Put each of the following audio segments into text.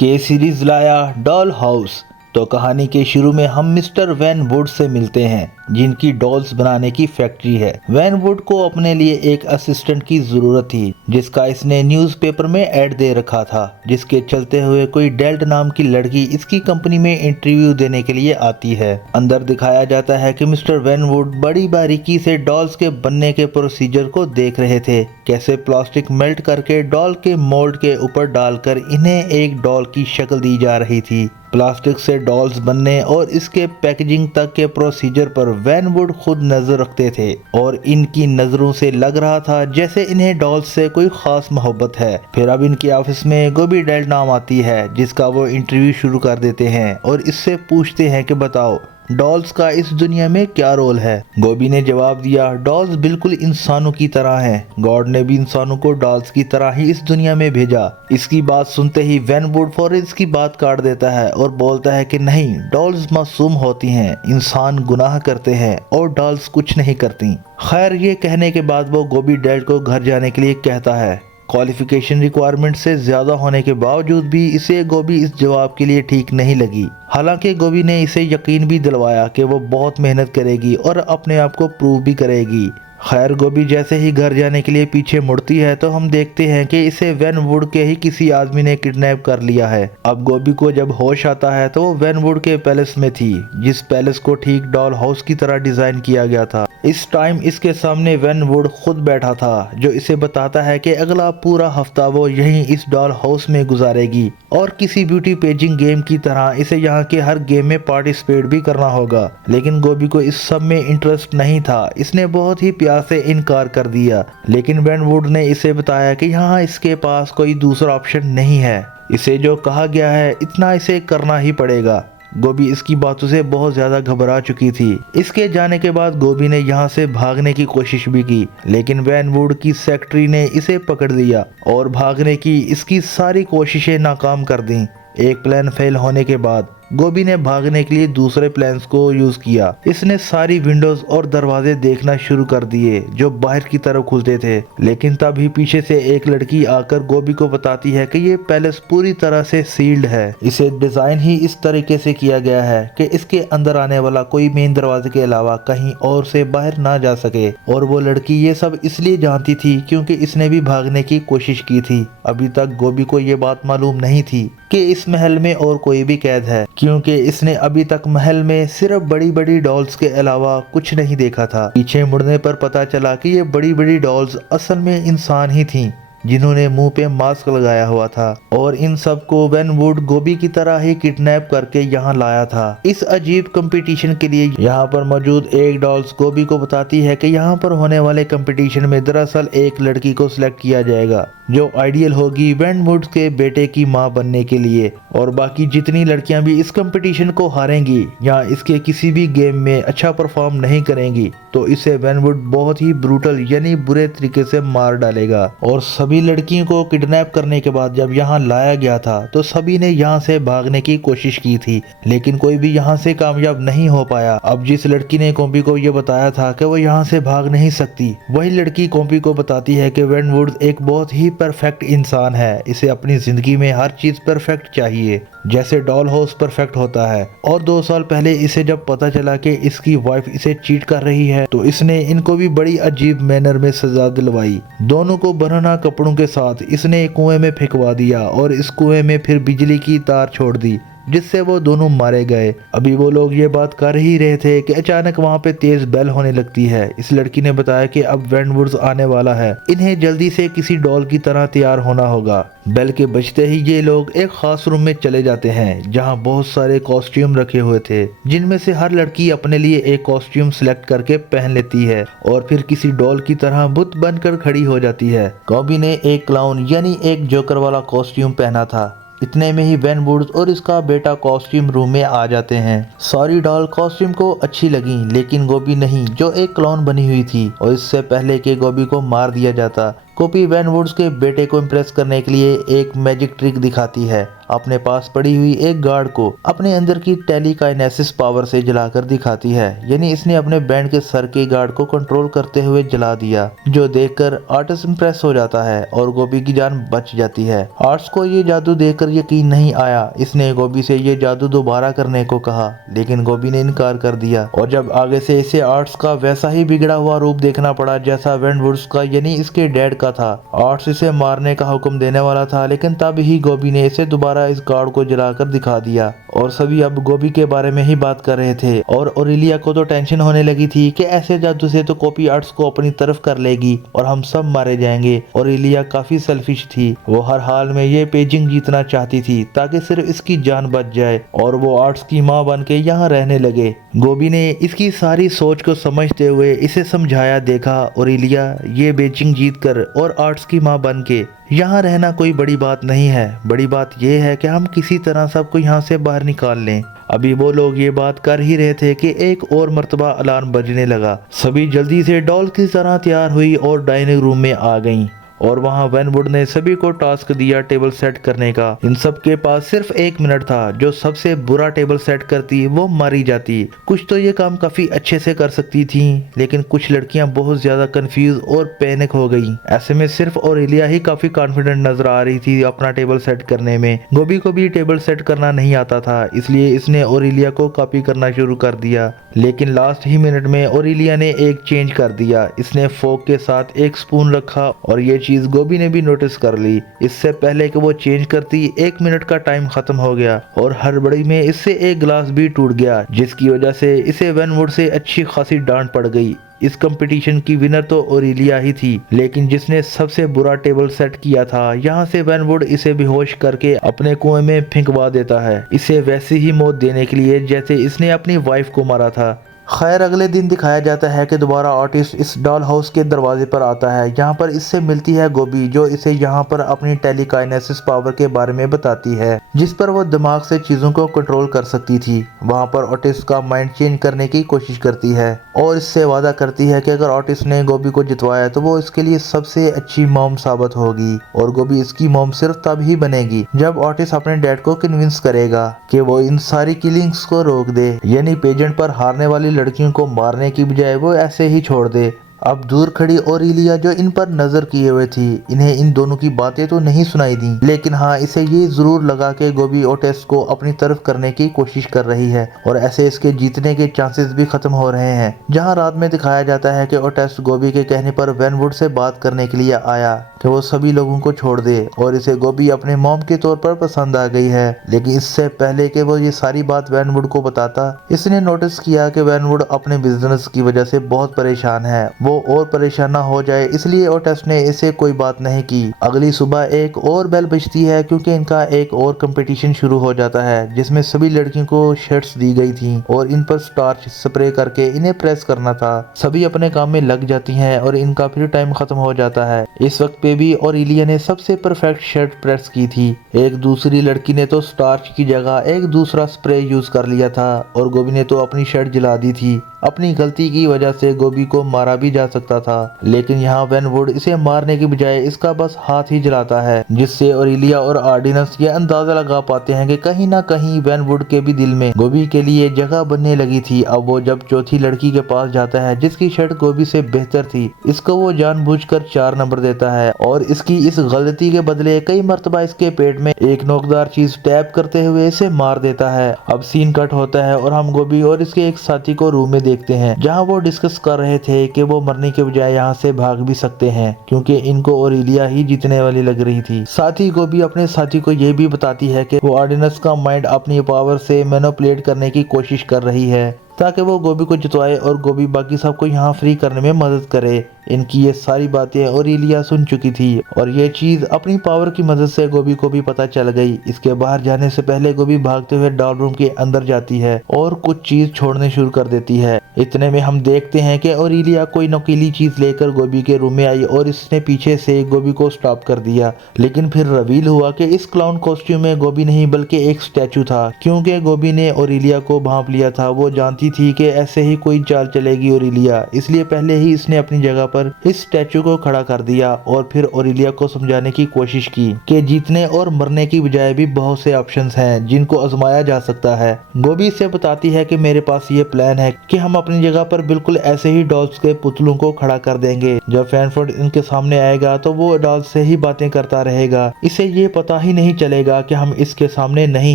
के सीरीज लाया doll house. तो कहानी के शुरू में हम मिस्टर वैन वुड से मिलते हैं जिनकी डॉल्स बनाने की फैक्ट्री है। वैन वुड को अपने लिए एक असिस्टेंट की जरूरत थी जिसका इसने न्यूज़पेपर में ऐड दे रखा था, जिसके चलते हुए कोई डेल्ट नाम की लड़की इसकी कंपनी में इंटरव्यू देने के लिए आती है। अंदर दिखाया जाता है कि मिस्टर वैन वुड बड़ी बारीकी से डॉल्स के बनने के प्रोसीजर को देख रहे थे, कैसे प्लास्टिक मेल्ट करके डॉल के मोल्ड के ऊपर डालकर इन्हें एक डॉल की शक्ल दी जा रही थी। प्लास्टिक से डॉल्स बनने और इसके पैकेजिंग तक के प्रोसीजर पर वैन वुड खुद नजर रखते थे और इनकी नजरों से लग रहा था जैसे इन्हें डॉल्स से कोई खास मोहब्बत है। फिर अब इनके ऑफिस में गोबी डेल्ट नाम आती है जिसका वो इंटरव्यू शुरू कर देते हैं और इससे पूछते हैं कि बताओ डॉल्स का इस दुनिया में क्या रोल है। गोबी ने जवाब दिया, डॉल्स बिल्कुल इंसानों की तरह हैं। गॉड ने भी इंसानों को डॉल्स की तरह ही इस दुनिया में भेजा। इसकी बात सुनते ही वैन वुड फौरन इसकी बात काट देता है और बोलता है कि नहीं, डॉल्स मासूम होती हैं, इंसान गुनाह करते हैं और डॉल्स कुछ नहीं करती। खैर, ये कहने के बाद वो गोबी डेल्ट को घर जाने के लिए कहता है। क्वालिफिकेशन रिक्वायरमेंट से ज्यादा होने के बावजूद भी इसे गोबी इस जवाब के लिए ठीक नहीं लगी। हालांकि गोबी ने इसे यकीन भी दिलवाया कि वो बहुत मेहनत करेगी और अपने आप को प्रूव भी करेगी। खैर, गोबी जैसे ही घर जाने के लिए पीछे मुड़ती है तो हम देखते हैं कि इसे वैन वुड के ही किसी आदमी ने किडनैप कर लिया है। अब गोबी को जब होश आता है तो वो वैन वुड के पैलेस में थी, जिस पैलेस को ठीक डॉल हाउस की तरह डिजाइन किया गया था। इस टाइम इसके सामने वैन वुड खुद बैठा था, जो इसे बताता है कि अगला पूरा हफ्ता वो यहीं इस डॉल हाउस में गुजारेगी और किसी ब्यूटी पेजिंग गेम की तरह इसे यहाँ के हर गेम में पार्टिसिपेट भी करना होगा। लेकिन गोबी को इस सब में इंटरेस्ट नहीं था, इसने बहुत ही प्यार से इनकार कर दिया। लेकिन वैन वुड ने इसे बताया कि यहाँ इसके पास कोई दूसरा ऑप्शन नहीं है, इसे जो कहा गया है इतना इसे करना ही पड़ेगा। गोबी इसकी बातों से बहुत ज्यादा घबरा चुकी थी। इसके जाने के बाद गोबी ने यहाँ से भागने की कोशिश भी की, लेकिन वैन वुड की सेक्रेटरी ने इसे पकड़ लिया और भागने की इसकी सारी कोशिशें नाकाम कर दी। एक प्लान फेल होने के बाद गोबी ने भागने के लिए दूसरे प्लान्स को यूज किया। इसने सारी विंडोज और दरवाजे देखना शुरू कर दिए जो बाहर की तरफ खुलते थे, लेकिन तभी पीछे से एक लड़की आकर गोबी को बताती है कि ये पैलेस पूरी तरह से सील्ड है। इसे डिजाइन ही इस तरीके से किया गया है कि इसके अंदर आने वाला कोई मेन दरवाजे के अलावा कहीं और से बाहर ना जा सके। और वो लड़की ये सब इसलिए जानती थी क्योंकि इसने भी भागने की कोशिश की थी। अभी तक गोबी को ये बात मालूम नहीं थी कि इस महल में और कोई भी कैद है, क्योंकि इसने अभी तक महल में सिर्फ बड़ी बड़ी डॉल्स के अलावा कुछ नहीं देखा था। पीछे मुड़ने पर पता चला कि ये बड़ी बड़ी डॉल्स असल में इंसान ही थीं, जिन्होंने मुंह पे मास्क लगाया हुआ था और इन सब को वैन वुड गोबी की तरह ही किडनैप करके यहाँ लाया था। इस अजीब कंपटीशन के लिए यहाँ पर मौजूद एक डॉल्स गोबी को बताती है कि यहाँ पर होने वाले कंपटीशन में दरअसल एक लड़की को सिलेक्ट किया जाएगा जो आइडियल होगी वैन वुड के बेटे की माँ बनने के लिए, और बाकी जितनी लड़कियां भी इस कंपटीशन को हारेंगी या इसके किसी भी गेम में अच्छा परफॉर्म नहीं करेंगी तो इसे वैन वुड बहुत ही ब्रूटल यानी बुरे तरीके से मार डालेगा। और सभी लड़कियों को किडनैप करने के बाद जब यहाँ लाया गया था तो सभी ने यहाँ से भागने की कोशिश की थी, लेकिन कोई भी यहाँ से कामयाब नहीं हो पाया। अब जिस लड़की ने कॉम्पी को ये बताया था कि वो यहाँ से भाग नहीं सकती, वही लड़की कॉम्पी को बताती है कि वैन वुड एक बहुत ही परफेक्ट इंसान है, इसे अपनी जिंदगी में हर चीज परफेक्ट चाहिए जैसे डॉल हाउस परफेक्ट होता है। और 2 साल पहले इसे जब पता चला कि इसकी वाइफ इसे चीट कर रही है तो इसने इनको भी बड़ी अजीब मैनर में सजा दिलवाई। दोनों को बरहना कपड़ों के साथ इसने कुएं में फेंकवा दिया और इस कुएं में फिर बिजली की तार छोड़ दी जिससे वो दोनों मारे गए। अभी वो लोग ये बात कर ही रहे थे कि अचानक वहाँ पे तेज बेल होने लगती है। इस लड़की ने बताया कि अब वैन वुड आने वाला है, इन्हें जल्दी से किसी डॉल की तरह तैयार होना होगा। बेल के बजते ही ये लोग एक खास रूम में चले जाते हैं जहाँ बहुत सारे कॉस्ट्यूम रखे हुए थे, जिनमें से हर लड़की अपने लिए एक कॉस्ट्यूम सिलेक्ट करके पहन लेती है और फिर किसी डॉल की तरह बुत बनकर खड़ी हो जाती है। कॉबी ने एक क्लाउन यानी एक जोकर वाला कॉस्ट्यूम पहना था। इतने में ही वैन वुड और इसका बेटा कॉस्ट्यूम रूम में आ जाते हैं। सारी डॉल कॉस्ट्यूम को अच्छी लगी, लेकिन गोबी नहीं, जो एक क्लाउन बनी हुई थी। और इससे पहले कि गोबी को मार दिया जाता, गोपी वैन वुड्स के बेटे को इम्प्रेस करने के लिए एक मैजिक ट्रिक दिखाती है। अपने पास पड़ी हुई एक गार्ड को अपने अंदर की टेलीकाइनेसिस पावर से जलाकर दिखाती है, यानी इसने अपने बैंड के सर के गार्ड को कंट्रोल करते हुए जला दिया, जो देखकर आर्टिस्ट इम्प्रेस हो जाता है और गोपी की जान बच जाती है। आर्टिस्ट को ये जादू देखकर यकीन नहीं आया। इसने गोपी से ये जादू दोबारा करने को कहा, लेकिन गोपी ने इनकार कर दिया और जब आगे से इसे आर्टिस्ट का वैसा ही बिगड़ा हुआ रूप देखना पड़ा जैसा वैन वुड्स का यानी इसके डैड का था। आर्टिस्ट इसे मारने का हुक्म देने वाला था, लेकिन तब ही गोपी ने इसे दोबारा इस गार्ड को जलाकर दिखा दिया और सभी अब गोपी के बारे में ही बात कर रहे थे। और ओरेलिया को तो टेंशन होने लगी थी कि ऐसे जादू से तो गोपी आर्ट्स को अपनी तरफ कर लेगी और हम सब मारे जाएंगे। ओरेलिया काफी सेल्फिश थी, वो हर हाल में ये पेजिंग जीतना चाहती थी ताकि सिर्फ इसकी जान बच जाए और वो आर्ट्स की माँ बन के यहाँ रहने लगे। गोपी ने इसकी सारी सोच को समझते हुए इसे समझाया, देखा ओरेलिया, ये बेजिंग जीत कर और आर्ट्स की माँ बन के यहाँ रहना कोई बड़ी बात नहीं है। बड़ी बात यह है कि हम किसी तरह सबको यहाँ से बाहर निकाल लें। अभी वो लोग ये बात कर ही रहे थे कि एक और मर्तबा अलार्म बजने लगा। सभी जल्दी से डॉल की तरह तैयार हुई और डाइनिंग रूम में आ गईं। और वहाँ वैन वुड ने सभी को टास्क दिया टेबल सेट करने का। इन सब के पास सिर्फ 1 मिनट था। जो सबसे बुरा टेबल सेट करती वो मारी जाती। कुछ तो ये काम काफी अच्छे से कर सकती थी, लेकिन कुछ लड़कियां बहुत ज्यादा कंफ्यूज और पैनिक हो गई। ऐसे में सिर्फ ओरेलिया ही काफी कॉन्फिडेंट नजर आ रही थी अपना टेबल सेट करने में। गोपी को भी टेबल सेट करना नहीं आता था, इसलिए इसने ओरेलिया को कॉपी करना शुरू कर दिया। लेकिन लास्ट ही मिनट में ओरेलिया ने एक चेंज कर दिया। इसने फोक के साथ एक स्पून रखा और ये चीज गोपी ने भी नोटिस कर ली। इससे पहले कि वो चेंज करती 1 मिनट का टाइम खत्म हो गया और हड़बड़ी में इससे एक गिलास भी टूट गया, जिसकी वजह से इसे वैन वुड से अच्छी खासी डांट पड़ गई। इस कंपटीशन की विनर तो ओरेलिया ही थी, लेकिन जिसने सबसे बुरा टेबल सेट किया था। यहाँ से वैन वुड इसे बेहोश करके अपने कुएं में फेंकवा देता है, इसे वैसी ही मौत देने के लिए जैसे इसने अपनी वाइफ को मारा था। खैर अगले दिन दिखाया जाता है कि दोबारा आर्टिस्ट इस डॉल हाउस के दरवाजे पर आता है। यहाँ पर इससे मिलती है गोपी, जो इसे यहाँ पर अपनी टेलीकाइनेसिस पावर के बारे में बताती है, जिस पर वो दिमाग से चीजों को कंट्रोल कर सकती थी। वहाँ पर आर्टिस्ट का माइंड चेंज करने की कोशिश करती है और इससे वादा करती है कि अगर आर्टिस्ट ने गोपी को जितवाया तो वो इसके लिए सबसे अच्छी मॉम साबित होगी और गोपी इसकी मॉम सिर्फ तब ही बनेगी जब आर्टिस्ट अपने डैड को कन्विंस करेगा कि वो इन सारी किलिंग्स को रोक दे, यानी पेजेंट पर हारने वाली लड़कियों को मारने की बजाय वो ऐसे ही छोड़ दे। अब दूर खड़ी ओरेलिया जो इन पर नजर किए हुए थी, इन्हें इन दोनों की बातें तो नहीं सुनाई दी, लेकिन हाँ इसे ये जरूर लगा कि गोपी ओटेस को अपनी तरफ करने की कोशिश कर रही है और ऐसे इसके जीतने के चांसेस भी खत्म हो रहे हैं। जहाँ रात में दिखाया जाता है कि ओटेस गोपी के कहने पर वैन वुड से बात करने के लिए आया कि वो सभी लोगों को छोड़ दे और इसे गोपी अपने मॉम के तौर पर पसंद आ गई है। लेकिन इससे पहले कि वो ये सारी बात वैन वुड को बताता, इसने नोटिस किया कि वैन वुड अपने बिजनेस की वजह से बहुत परेशान है, वो और परेशान ना हो जाए, इसलिए ओटेस ने इसे कोई बात नहीं की। अगली सुबह एक और बेल बजती है क्योंकि इनका एक और कंपटीशन शुरू हो जाता है, जिसमें सभी लड़कियों को शर्ट्स दी गई थी और इन पर स्टार्च स्प्रे करके इन्हें प्रेस करना था। सभी अपने काम में लग जाती हैं और इनका फिर टाइम खत्म हो जाता है। इस वक्त पे भी ओरेलिया ने सबसे परफेक्ट शर्ट प्रेस की थी। एक दूसरी लड़की ने तो स्टार्च की जगह एक दूसरा स्प्रे यूज कर लिया था और गोपी ने तो अपनी शर्ट जला दी थी। अपनी गलती की वजह से गोपी को मारा भी जा सकता था, लेकिन यहाँ वैन वुड इसे मारने की बजाय इसका बस हाथ ही जलाता है, जिससे ओरेलिया और आर्डिनस ये अंदाजा लगा पाते हैं कि कहीं ना कहीं वैन वुड के भी दिल में गोपी के लिए जगह बनने लगी थी। अब वो जब चौथी लड़की के पास जाता है जिसकी शर्ट गोपी से बेहतर थी, इसको वो जानबूझकर 4 नंबर देता है और इसकी इस गलती के बदले कई मर्तबा इसके पेट में एक नोकदार चीज टैप करते हुए इसे मार देता है। अब सीन कट होता है और हम गोपी और इसके एक साथी को रूम में देखते हैं, जहां वो डिस्कस कर रहे थे कि वो मरने के बजाय यहाँ से भाग भी सकते हैं, क्योंकि इनको ओरेलिया ही जीतने वाली लग रही थी। साथ ही गोपी अपने साथी को ये भी बताती है कि वो आर्डिनस का माइंड अपनी पावर से मैनिपुलेट करने की कोशिश कर रही है ताकि वो गोपी को जितवाए और गोपी बाकी सबको यहाँ फ्री करने में मदद करे। इनकी ये सारी बातें ओरेलिया सुन चुकी थी और ये चीज अपनी पावर की मदद से गोपी को भी पता चल गई। इसके बाहर जाने से पहले गोपी भागते हुए डॉल रूम के अंदर जाती है और कुछ चीज छोड़ने शुरू कर देती है। इतने में हम देखते हैं कि ओरेलिया कोई नकीली चीज लेकर गोपी के रूम में आई और इसने पीछे से गोपी को स्टॉप कर दिया। लेकिन फिर रिवील हुआ कि इस क्लाउन कॉस्ट्यूम में गोपी नहीं बल्कि एक स्टैचू था, क्योंकि गोपी ने ओरेलिया को भांप लिया था। वो जानती थी कि ऐसे ही कोई चाल चलेगी ओरेलिया, इसलिए पहले ही इसने अपनी जगह पर इस स्टैचू को खड़ा कर दिया और फिर ओरेलिया को समझाने की कोशिश की कि जीतने और मरने की बजाय भी बहुत से ऑप्शंस हैं जिनको आजमाया जा सकता है। गोभी इसे बताती है कि मेरे पास ये प्लान है कि हम अपनी जगह पर बिल्कुल ऐसे ही डॉल्स के पुतलों को खड़ा कर देंगे। जब वैनवुड इनके सामने आएगा तो वो डॉल्स से ही बातें करता रहेगा, इसे ये पता ही नहीं चलेगा कि हम इसके सामने नहीं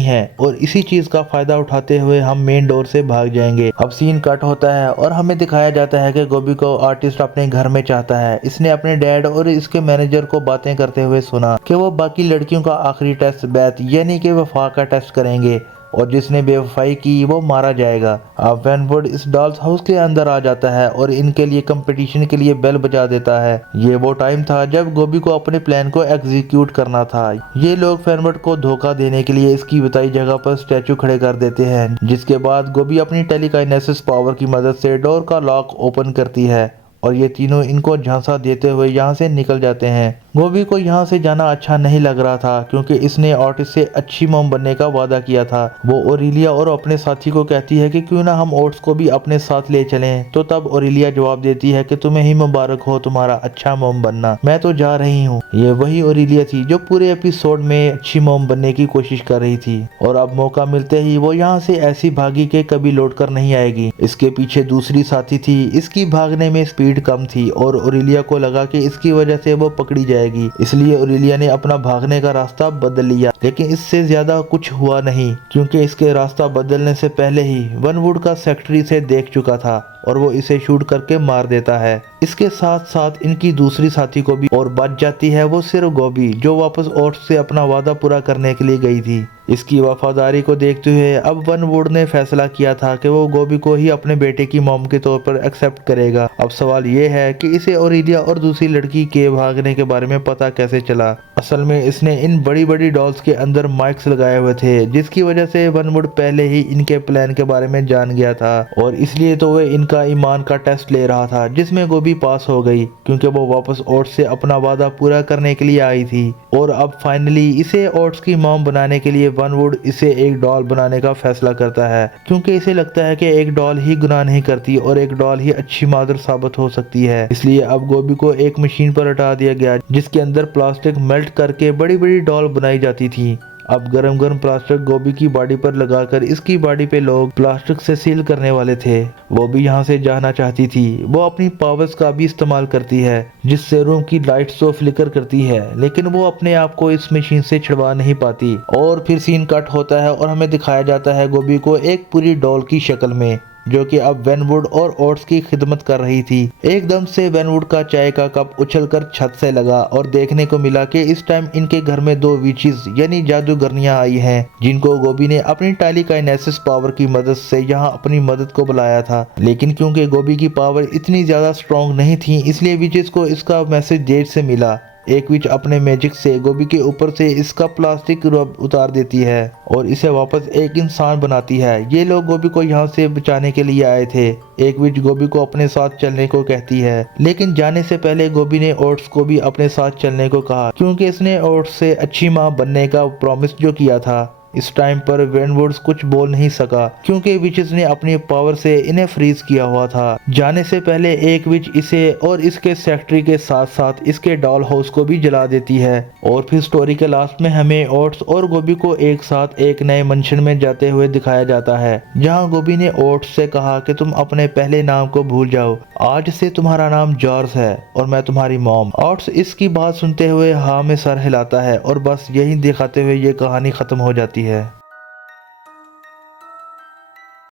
हैं और इसी चीज का फायदा उठाते हुए हम मेन डोर से भाग जाएंगे। अब सीन कट होता है और हमें दिखाया जाता है कि गोभी को आर्टिस्ट अपने घर में चाहता है। इसने अपने डैड और इसके मैनेजर को बातें करते हुए सुना कि वो बाकी लड़कियों का आखिरी टेस्ट बैत यानी कि वफा का टेस्ट करेंगे और जिसने बेवफाई की वो मारा जाएगा। अब वैनवुड इस डॉल्स हाउस के अंदर आ जाता है और इनके लिए कंपटीशन के लिए बेल बजा देता है। ये वो टाइम था जब गोभी को अपने प्लान को एग्जीक्यूट करना था। ये लोग वैनवुड को धोखा देने के लिए इसकी बताई जगह पर स्टैचू खड़े कर देते हैं, जिसके बाद गोभी अपनी टेलीकाइनेसिस पावर की मदद से डोर का लॉक ओपन करती है और ये तीनों इनको झांसा देते हुए यहाँ से निकल जाते हैं। गोभी को यहाँ से जाना अच्छा नहीं लग रहा था क्योंकि इसने ओटिस से अच्छी मॉम बनने का वादा किया था। वो ओरेलिया और अपने साथी को कहती है कि क्यों ना हम ओट्स को भी अपने साथ ले चलें। तो तब ओरेलिया जवाब देती है कि तुम्हें ही मुबारक हो तुम्हारा अच्छा मॉम बनना, मैं तो जा रही हूँ। ये वही ओरेलिया थी जो पूरे एपिसोड में अच्छी मॉम बनने की कोशिश कर रही थी और अब मौका मिलते ही वो यहाँ से ऐसी भागी के कभी लौट कर नहीं आएगी। इसके पीछे दूसरी साथी थी, इसकी भागने में स्पीड कम थी और ओरेलिया को लगा कि इसकी वजह से वो पकड़ी जाएगी, इसलिए ओरेलिया ने अपना भागने का रास्ता बदल लिया। लेकिन इससे ज्यादा कुछ हुआ नहीं क्योंकि इसके रास्ता बदलने से पहले ही वनवुड का सेक्रेटरी इसे देख चुका था और वो इसे शूट करके मार देता है। इसके साथ साथ इनकी दूसरी साथी को भी और बच जाती है वो सिर्फ गोभी जो वापस ओट्स से अपना वादा पूरा करने के लिए गई थी। इसकी वफादारी को देखते हुए अब वनवुड ने फैसला किया था कि वो गोभी को ही अपने बेटे की मॉम के तौर पर एक्सेप्ट करेगा। अब सवाल ये है कि इसे ओरेलिया और दूसरी लड़की के भागने के बारे में पता कैसे चला। असल में इसने इन बड़ी बड़ी डॉल्स के अंदर माइक्स लगाए हुए थे जिसकी वजह से वनवुड पहले ही इनके प्लान के बारे में जान गया था और इसलिए तो वह इनका ईमान का टेस्ट ले रहा था जिसमें गोभी पास हो गई क्योंकि वो वापस ओट्स से अपना वादा पूरा करने के लिए आई थी। और अब फाइनली इसे ओट्स की मॉम बनाने के लिए वनवुड इसे एक डॉल बनाने का फैसला करता है क्योंकि इसे लगता है कि एक डॉल ही गुनाह नहीं करती और एक डॉल ही अच्छी मादर साबित हो सकती है। इसलिए अब गोभी को एक मशीन पर हटा दिया गया जिसके अंदर प्लास्टिक मेल्ट करके बड़ी बड़ी डॉल बनाई जाती थी। अब गरम गरम प्लास्टिक गोभी की बॉडी पर लगाकर इसकी बॉडी पे लोग प्लास्टिक से सील करने वाले थे। वो भी यहाँ से जाना चाहती थी। वो अपनी पावर्स का भी इस्तेमाल करती है जिससे रूम की लाइट्स तो फ्लिकर करती है लेकिन वो अपने आप को इस मशीन से छुड़वा नहीं पाती। और फिर सीन कट होता है और हमें दिखाया जाता है गोभी को एक पूरी डॉल की शक्ल में जो कि अब वैनवुड और ओट्स की खिदमत कर रही थी। एकदम से वैनवुड का चाय का कप उछलकर छत से लगा और देखने को मिला कि इस टाइम इनके घर में दो विचेस यानी जादूगरनियां आई हैं जिनको गोभी ने अपनी टेलीकाइनेसिस पावर की मदद से यहाँ अपनी मदद को बुलाया था। लेकिन क्योंकि गोभी की पावर इतनी ज्यादा स्ट्रॉन्ग नहीं थी इसलिए विचेस को इसका मैसेज देर से मिला। एक विच अपने मैजिक से गोभी के ऊपर से इसका प्लास्टिक उतार देती है और इसे वापस एक इंसान बनाती है। ये लोग गोभी को यहाँ से बचाने के लिए आए थे। एक विच गोभी को अपने साथ चलने को कहती है लेकिन जाने से पहले गोभी ने ओट्स को भी अपने साथ चलने को कहा क्योंकि इसने ओट्स से अच्छी माँ बनने का प्रॉमिस जो किया था। इस टाइम पर वैनवुड कुछ बोल नहीं सका क्योंकि विचेस ने अपनी पावर से इन्हें फ्रीज किया हुआ था। जाने से पहले एक विच इसे और इसके सेक्रेटरी के साथ साथ इसके डॉल हाउस को भी जला देती है। और फिर स्टोरी के लास्ट में हमें ओट्स और गोभी को एक साथ एक नए मंशन में जाते हुए दिखाया जाता है जहां गोभी ने ओट्स से कहा कि तुम अपने पहले नाम को भूल जाओ, आज से तुम्हारा नाम जॉर्ज है और मैं तुम्हारी मॉम। ओट्स इसकी बात सुनते हुए हाँ में सर हिलाता है और बस यही दिखाते हुए ये कहानी खत्म हो जाती है।